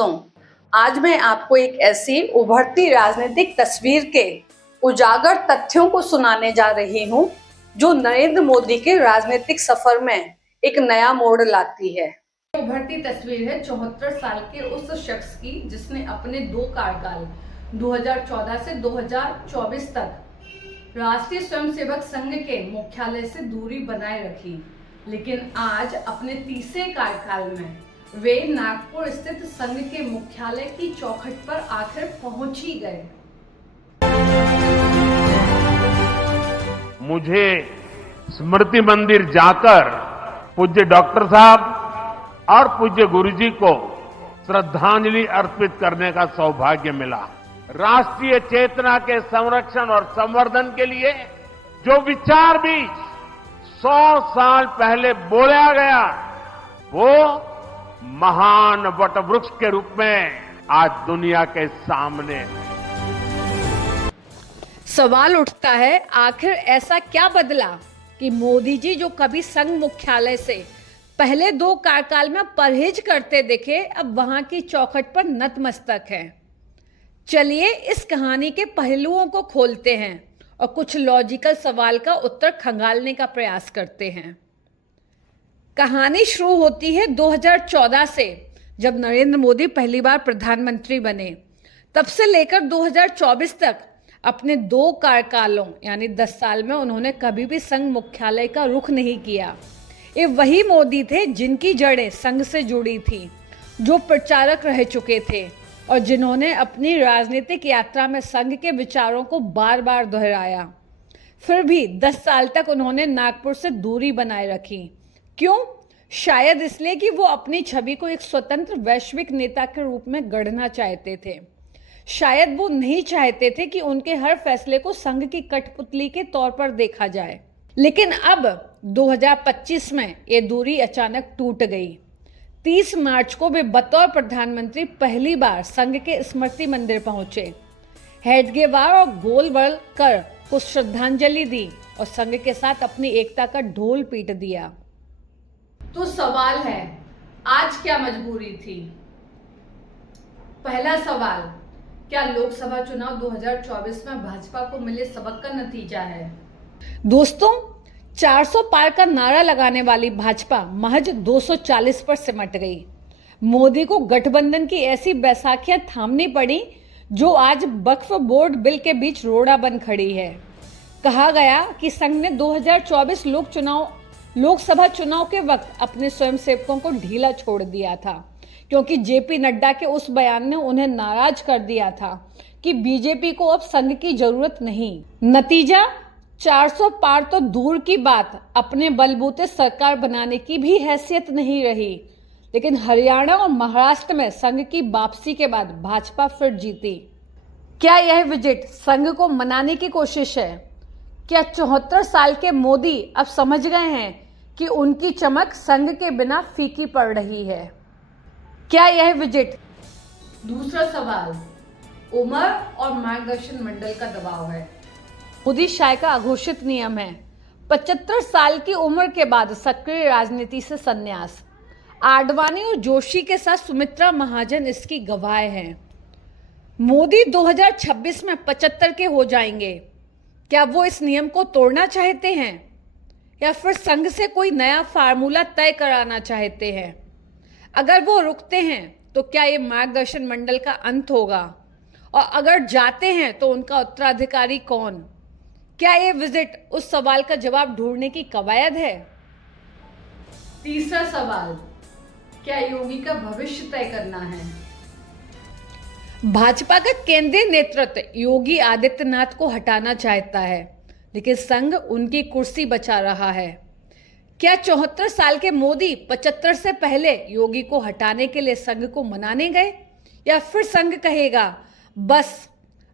आज मैं आपको एक ऐसी उभरती राजनीतिक तस्वीर के उजागर तथ्यों को सुनाने जा रही हूं जो नरेंद्र मोदी के राजनीतिक सफर में एक नया मोड़ लाती है। उभरती तस्वीर है 74 साल के उस शख्स की जिसने अपने दो कार्यकाल 2014 से 2024 तक राष्ट्रीय स्वयंसेवक संघ के मुख्यालय से दूरी बनाए रखी, लेकिन आज अपने तीसरे कार्यकाल में वे नागपुर स्थित संघ के मुख्यालय की चौखट पर आखिर पहुंच ही गए। मुझे स्मृति मंदिर जाकर पूज्य डॉक्टर साहब और पूज्य गुरुजी को श्रद्धांजलि अर्पित करने का सौभाग्य मिला। राष्ट्रीय चेतना के संरक्षण और संवर्धन के लिए जो विचार भी 100 साल पहले बोला गया, वो महान वटवृक्ष के रूप में आज दुनिया के सामने है। सवाल उठता है, आखिर ऐसा क्या बदला कि मोदी जी जो कभी संघ मुख्यालय से पहले दो कार्यकाल में परहेज करते दिखे, अब वहां की चौखट पर नतमस्तक हैं। चलिए इस कहानी के पहलुओं को खोलते हैं और कुछ लॉजिकल सवाल का उत्तर खंगालने का प्रयास करते हैं। कहानी शुरू होती है 2014 से, जब नरेंद्र मोदी पहली बार प्रधानमंत्री बने। तब से लेकर 2024 तक अपने दो कार्यकालों यानी 10 साल में उन्होंने कभी भी संघ मुख्यालय का रुख नहीं किया। ये वही मोदी थे जिनकी जड़ें संघ से जुड़ी थी, जो प्रचारक रह चुके थे और जिन्होंने अपनी राजनीतिक यात्रा में संघ के विचारों को बार बार दोहराया। फिर भी 10 साल तक उन्होंने नागपुर से दूरी बनाए रखी। क्यों? शायद इसलिए कि वो अपनी छवि को एक स्वतंत्र वैश्विक नेता के रूप में गढ़ना चाहते थे। शायद वो नहीं चाहते थे कि उनके हर फैसले को संघ की कठपुतली के तौर पर देखा जाए। लेकिन अब 2025 में ये दूरी अचानक टूट गई। 30 मार्च को वे बतौर प्रधानमंत्री पहली बार संघ के स्मृति मंदिर पहुंचे, हेडगेवार और गोलवलकर को श्रद्धांजलि दी और संघ के साथ अपनी एकता का ढोल पीट दिया। तो सवाल है, आज क्या मजबूरी थी? पहला सवाल, क्या लोकसभा चुनाव 2024 में भाजपा को मिले सबक का नतीजा है? दोस्तों, 400 पार का नारा लगाने वाली भाजपा महज 240 पर सिमट गई। मोदी को गठबंधन की ऐसी बैसाखियां थामनी पड़ी जो आज वक्फ बोर्ड बिल के बीच रोड़ा बन खड़ी है। कहा गया कि संघ ने 2024 लोकसभा चुनाव के वक्त अपने स्वयंसेवकों को ढीला छोड़ दिया था, क्योंकि जेपी नड्डा के उस बयान ने उन्हें नाराज कर दिया था कि बीजेपी को अब संघ की जरूरत नहीं। नतीजा, 400 पार तो दूर की बात, अपने बलबूते सरकार बनाने की भी हैसियत नहीं रही। लेकिन हरियाणा और महाराष्ट्र में संघ की वापसी के बाद भाजपा फिर जीती। क्या यह विजिट संघ को मनाने की कोशिश है? क्या 74 साल के मोदी अब समझ गए हैं कि उनकी चमक संघ के बिना फीकी पड़ रही है? क्या यह विजिट? दूसरा सवाल, उम्र और मार्गदर्शन मंडल का दबाव है। मोदी शाह का अघोषित नियम है 75 साल की उम्र के बाद सक्रिय राजनीति से संन्यास। आडवाणी और जोशी के साथ सुमित्रा महाजन इसकी गवाह हैं। मोदी 2026 में 75 के हो जाएंगे। क्या वो इस नियम को तोड़ना चाहते हैं या फिर संघ से कोई नया फार्मूला तय कराना चाहते हैं? अगर वो रुकते हैं तो क्या ये मार्गदर्शन मंडल का अंत होगा? और अगर जाते हैं तो उनका उत्तराधिकारी कौन? क्या ये विजिट उस सवाल का जवाब ढूंढने की कवायद है? तीसरा सवाल, क्या योगी का भविष्य तय करना है? भाजपा का केंद्रीय नेतृत्व योगी आदित्यनाथ को हटाना चाहता है, लेकिन संघ उनकी कुर्सी बचा रहा है। क्या 74 साल के मोदी 75 से पहले योगी को हटाने के लिए संघ को मनाने गए, या फिर संघ कहेगा बस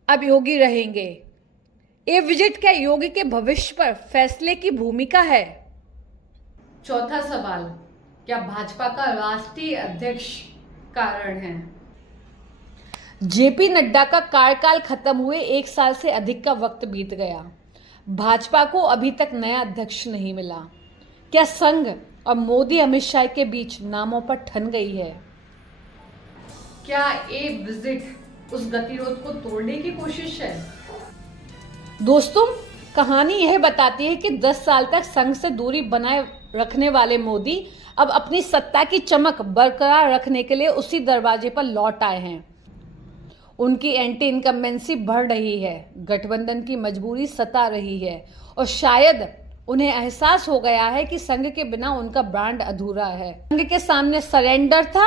अब योगी रहेंगे? ये विजिट क्या योगी के भविष्य पर फैसले की भूमिका है? चौथा सवाल, क्या भाजपा का राष्ट्रीय अध्यक्ष कारण है? जेपी नड्डा का कार्यकाल खत्म हुए 1 साल से अधिक का वक्त बीत गया। भाजपा को अभी तक नया अध्यक्ष नहीं मिला। क्या संघ और मोदी अमित शाह के बीच नामों पर ठन गई है? क्या ये विजिट उस गतिरोध को तोड़ने की कोशिश है? दोस्तों, कहानी यह बताती है कि 10 साल तक संघ से दूरी बनाए रखने वाले मोदी अब अपनी सत्ता की चमक बरकरार रखने के लिए उसी दरवाजे पर लौट आए हैं। उनकी एंटी इनकम्बेंसी बढ़ रही है, गठबंधन की मजबूरी सता रही है और शायद उन्हें एहसास हो गया है कि संघ के बिना उनका ब्रांड अधूरा है। संघ के सामने सरेंडर था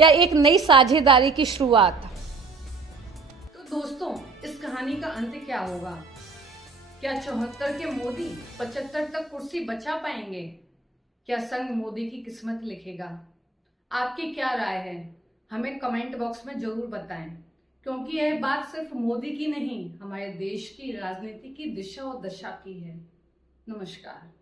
या एक नई साझेदारी की शुरुआत। तो दोस्तों, इस कहानी का अंत क्या होगा? क्या 74 के मोदी 75 तक कुर्सी बचा पाएंगे? क्या संघ मोदी की किस्मत लिखेगा? आपकी क्या राय है? हमें कमेंट बॉक्स में जरूर बताएं, क्योंकि यह बात सिर्फ मोदी की नहीं, हमारे देश की राजनीति की दिशा और दशा की है। नमस्कार।